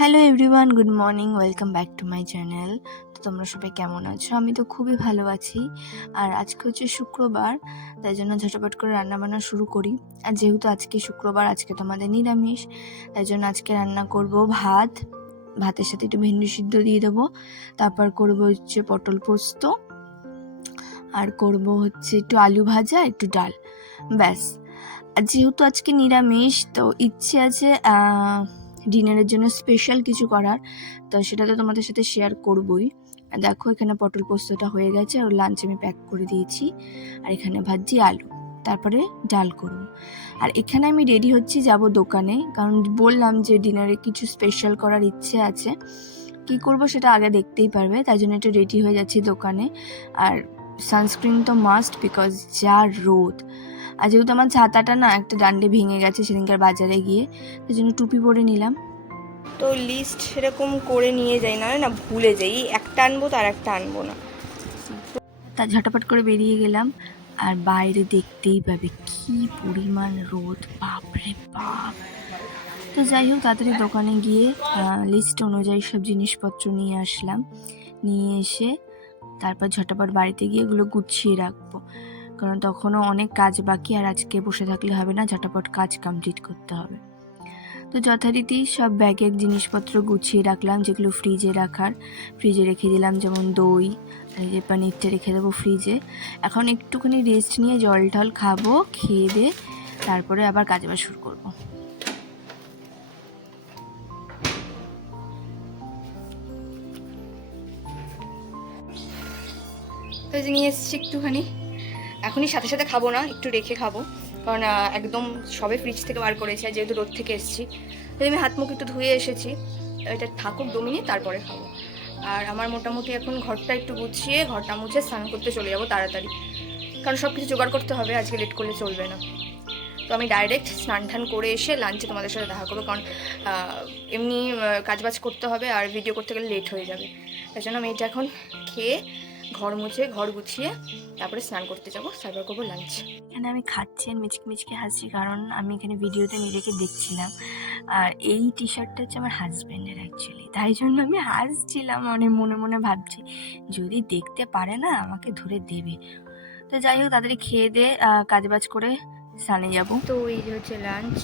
Hello everyone, good morning, welcome back to my channel. তো তোমরা সবাই কেমন আছো? আমি তো খুবই ভালো আছি। আর আজকে হচ্ছে শুক্রবার, তাই জন্য ঝটপট করে রান্নাবান্না শুরু করি। আর যেহেতু আজকে শুক্রবার, আজকে তো আমাদের নিরামিষ, তাই জন্য আজকে রান্না করব ভাত, ভাতের সাথে একটু ভেন্ডি সিদ্ধ দিয়ে দেবো। তারপর করব হচ্ছে পটল পোস্ত, আর করব হচ্ছে একটু আলু ভাজা, একটু ডাল, ব্যাস। আর যেহেতু আজকে নিরামিষ, তো ইচ্ছে আছে ডিনারের জন্য স্পেশাল কিছু করার, তো সেটা তো তোমাদের সাথে শেয়ার করবই। দেখো এখানে পটল পোস্তটা হয়ে গেছে, আর লাঞ্চ আমি প্যাক করে দিয়েছি। আর এখানে ভাজি আলু, তারপরে ডাল করব। আর এখানে আমি রেডি হচ্ছি, যাব দোকানে, কারণ বললাম যে ডিনারে কিছু স্পেশাল করার ইচ্ছে আছে। কি করব সেটা আগে দেখতেই পারবে, তাই জন্য একটু রেডি হয়ে যাচ্ছি দোকানে। আর সানস্ক্রিন তো মাস্ট, বিকজ যা রোদ। আর যেহেতু আমার ছাতাটা না একটা ডান্ডে ভেঙে গেছে সেদিনকার বাজারে গিয়ে, সেই জন্য টুপি পরে নিলাম। তো লিস্ট সেরকম করে নিয়ে যাই, না ভুলে যাই, একটা আনবো তো আর একটা আনবো না। তা ঝটাপট করে বেরিয়ে গেলাম। আর বাইরে দেখতেই পাবে কি পরিমাণ রোদ, বাপরে বাপ। তো যাই হোক, তাড়াতাড়ি দোকানে গিয়ে লিস্ট অনুযায়ী সব জিনিসপত্র নিয়ে আসলাম। নিয়ে এসে তারপর ঝটাপট বাড়িতে গিয়ে এগুলো গুছিয়ে রাখবো, কারণ তখনও অনেক কাজ বাকি। আর আজকে বসে থাকলে হবে না, ঝটাপট কাজ কমপ্লিট করতে হবে। তো যথারীতি সব ব্যাগের জিনিসপত্র গুছিয়ে রাখলাম, যেগুলো ফ্রিজে রাখার, ফ্রিজে রেখে দিলাম। যেমন দই আর এই যে পনিরটা রেখে দেবো ফ্রিজে। এখন একটুখানি রেস্ট নিয়ে জল টল খাবো, খেয়ে দিয়ে তারপরে আবার কাজবাজ শুরু করবো। তো এই যে নিয়ে এসেছি একটুখানি, এখনই সাথে সাথে খাবো না, একটু রেখে খাবো, কারণ একদম সবে ফ্রিজ থেকে বার করেছি, আর যেহেতু রোদ থেকে এসেছি, তাই আমি হাত মুখ একটু ধুয়ে এসেছি। এটা ঠাকুর 2 মিনিট তারপরে খাবো। আর আমার মোটামুটি এখন ঘরটা একটু গুছিয়ে, ঘরটা মুছে স্নান করতে চলে যাবো তাড়াতাড়ি, কারণ সব কিছু জোগাড় করতে হবে, আজকে লেট করলে চলবে না। তো আমি ডাইরেক্ট স্নান টান করে এসে লাঞ্চে তোমাদের সাথে দেখা করবো, কারণ এমনি কাজবাজ করতে হবে আর ভিডিও করতে গেলে লেট হয়ে যাবে। তাই জন্য আমি এটা এখন খেয়ে ঘর মুছে ঘর গুছিয়ে তারপরে স্নান করতে যাবো, তারপর করবো লাঞ্চ। এখানে আমি খাচ্ছি আর মিচকি মিচকি হাসছি, কারণ আমি এখানে ভিডিওতে নিজেকে দেখছিলাম। আর এই টি শার্টটা হচ্ছে আমার হাজব্যান্ডের অ্যাকচুয়ালি, তাই জন্য আমি হাসছিলাম, মানে মনে মনে ভাবছি যদি দেখতে পারে না আমাকে ধরে দেবে। তো যাই হোক, তাড়াতাড়ি খেয়ে দিয়ে কাজবাজ করে স্নানে যাব। তো এই যে হচ্ছে লাঞ্চ,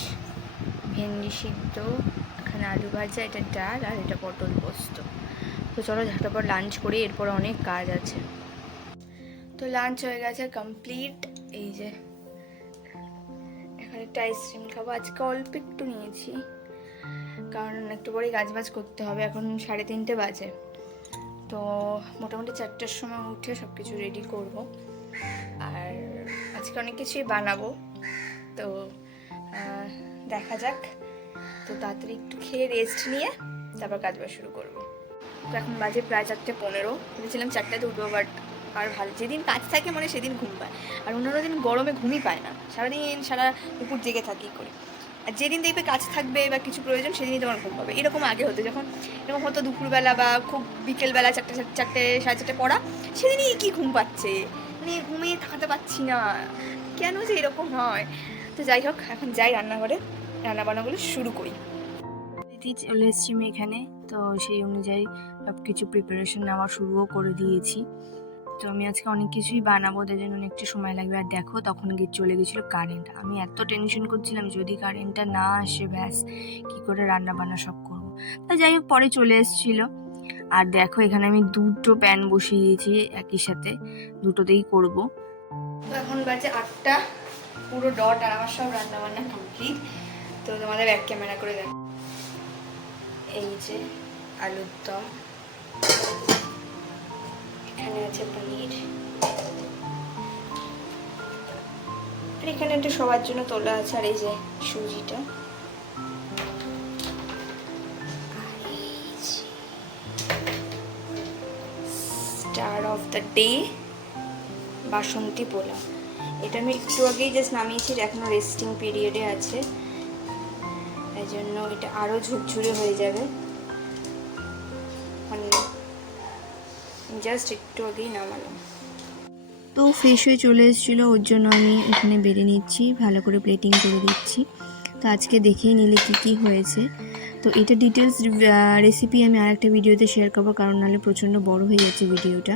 ভেন্ডি সিদ্ধ, এখানে আলু ভাজা, এটা ডাল, আর এটা পটল পোস্ত। তো চলো ঝটপট লাঞ্চ করি, এরপর অনেক কাজ আছে। তো লাঞ্চ হয়ে গেছে কমপ্লিট। এই যে এখন একটা আইসক্রিম খাবো, আজকে অল্প একটু নিয়েছি, কারণ একটু পরেই কাজবাজ করতে হবে। এখন 3:30 বাজে, তো মোটামুটি 4টার সময় উঠে সব কিছু রেডি করব। আর আজকে অনেক কিছুই বানাবো, তো দেখা যাক। তো তাড়াতাড়ি একটু খেয়ে রেস্ট নিয়ে তারপর কাজবাজ শুরু করব। তো এখন বাজে প্রায় 4:15, ভেবেছিলাম 4টাতে উঠবো, বাট আর ভালো, যেদিন কাজ থাকে মানে সেদিন ঘুম পায়, আর অন্যান্য দিন গরমে ঘুমই পায় না, সারাদিন সারা দুপুর জেগে থাকি করে। আর যেদিন দেখবে কাজ থাকবে বা কিছু প্রয়োজন, সেদিনই তোমার ঘুম পাবে। এরকম আগে হতো, যখন এরকম হতো দুপুরবেলা বা খুব বিকেলবেলা 4টে 4:30 পড়া, সেদিনই কি ঘুম পাচ্ছে, মানে ঘুমিয়ে থাকতে পারছি না, কেন যে এরকম হয়। তো যাই হোক, এখন যাই রান্নাঘরে, রান্নাবান্নাগুলো শুরু করি। চলে এসেছি আমি এখানে, তো সেই অনুযায়ী সব কিছু প্রিপারেশন নেওয়া শুরুও করে দিয়েছি। তো আমি আজকে অনেক কিছুই বানাবো, তাই জন্য অনেকটা সময় লাগবে। আর দেখো, তখন গিয়ে চলে গেছিলো কারেন্ট, আমি এত টেনশন করছিলাম যদি কারেন্টটা না আসে, ব্যাস কী করে রান্না বান্না সব করবো। তা যাই হোক, পরে চলে এসেছিলো। আর দেখো এখানে আমি 2টো প্যান বসিয়ে দিয়েছি একই সাথে, দুটোতেই করব। তো এখন বাজে 8টা পুরো ডট, আর আমার সব রান্না বান্না কমপ্লিট। তো তোমাদের ব্যাক ক্যামেরা করে দেখো, এই যে আলুর দম, এখানে আছে পনির, আর এখানে একটু সবার জন্য তোলা আছে, আর এই যে সুজিটা, স্টার অফ দ্য ডে বাসন্তী পোলাও। এটা আমি একটু আগেই জাস্ট নামিয়েছি, এখনো রেস্টিং পিরিয়ডে আছে, তাই জন্য এটা আরও ঝুরঝুরে হয়ে যাবে, মানে জাস্ট একটু আগেই নামালাম। তো ফ্রেশ হয়ে চলে এসেছিলো, ওর জন্য আমি এখানে বেড়ে নিচ্ছি, ভালো করে প্লেটিং করে দিচ্ছি। তো আজকে দেখেই নিলে কী কী হয়েছে। তো এটা ডিটেলস রেসিপি আমি আরেকটা ভিডিওতে শেয়ার করবো, কারণ নাহলে প্রচণ্ড বড় হয়ে যাচ্ছে ভিডিওটা।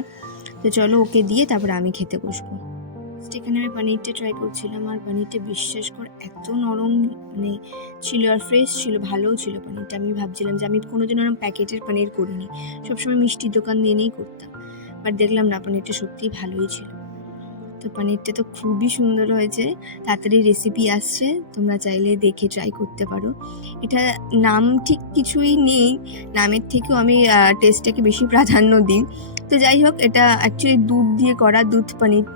তো চলো ওকে দিয়ে তারপরে আমি খেতে বসবো। এখানে আমি পনিরটা ট্রাই করছিলাম, আর পনিরটা বিশ্বাস কর এত নরম মানে ছিল, আর ফ্রেশ ছিল, ভালোও ছিল পনিরটা। আমি ভাবছিলাম যে আমি কোনোদিন ওরকম প্যাকেটের পনির করিনি, সবসময় মিষ্টির দোকান দিয়ে নিয়েই করতাম, বাট দেখলাম না পনিরটা সত্যিই ভালোই ছিল। তো পনিরটা তো খুবই সুন্দর হয়েছে। তাড়াতাড়ি রেসিপি আসছে, তোমরা চাইলে দেখে ট্রাই করতে পারো। এটা নাম ঠিক কিছুই নেই, নামের থেকেও আমি টেস্টটাকে বেশি প্রাধান্য দিই। তো যাই হোক, এটা অ্যাকচুয়ালি দুধ দিয়ে করা, দুধ পনির।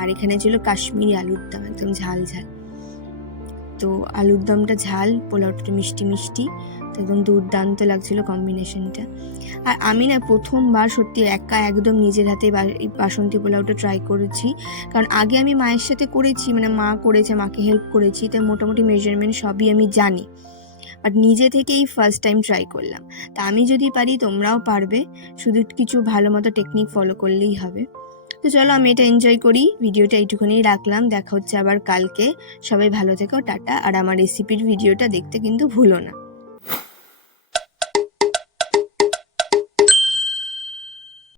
আর এখানে ছিল কাশ্মীরি আলুর দম, একদম ঝাল ঝাল। তো আলুর দমটা ঝাল, পোলাওটা মিষ্টি মিষ্টি, তো একদম দুর্দান্ত লাগছিল কম্বিনেশনটা। আর আমি না প্রথমবার সত্যি একা একদম নিজের হাতে বাসন্তী পোলাওটা ট্রাই করেছি, কারণ আগে আমি মায়ের সাথে করেছি, মানে মা করেছে, মাকে হেল্প করেছি, তাই মোটামুটি মেজারমেন্ট সবই আমি জানি, বাট নিজে থেকেই ফার্স্ট টাইম ট্রাই করলাম। তা আমি যদি পারি তোমরাও পারবে, শুধু কিছু ভালো মতো টেকনিক ফলো করলেই হবে। তো চলো আমি এটা এনজয় করি, ভিডিওটা এইটুকুনেই রাখলাম, দেখা হচ্ছে আবার কালকে। সবাই ভালো থেকো, টাটা। আর আমার রেসিপির ভিডিওটা দেখতে কিন্তু ভুলো না।